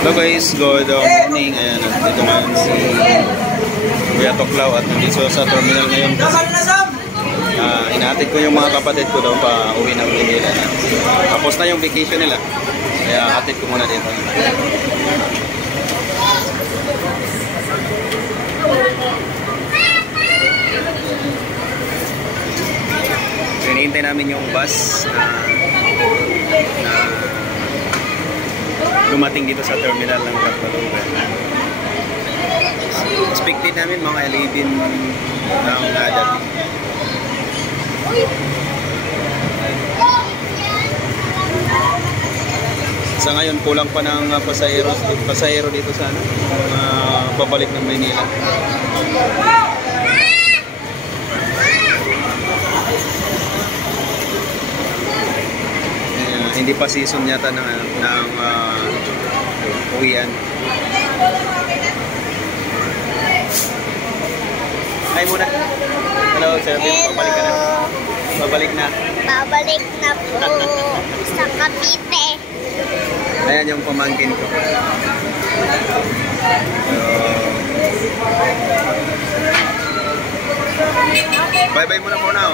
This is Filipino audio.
Hello guys, good morning. Ayan, nandito ngayon si Kuya Toklaw at nandito sa terminal ngayon. Inaatid ko yung mga kapatid ko daw pa uwi ng Manila. Tapos na yung vacation nila. Kaya atid ko muna dito. Hinihintay namin yung bus na dumating dito sa terminal ng Catalonia. Expected namin mga 11 ng dating. Sa ngayon kulang pa ng pasahero dito sa pabalik ng Maynila. Hindi pa season yata ng uwian. Hi muna. Hello, Sir Bill. Pabalik ka na. Pabalik na. Pabalik na po sa Cavite. Ayan yung pamangkin ko. Bye-bye muna.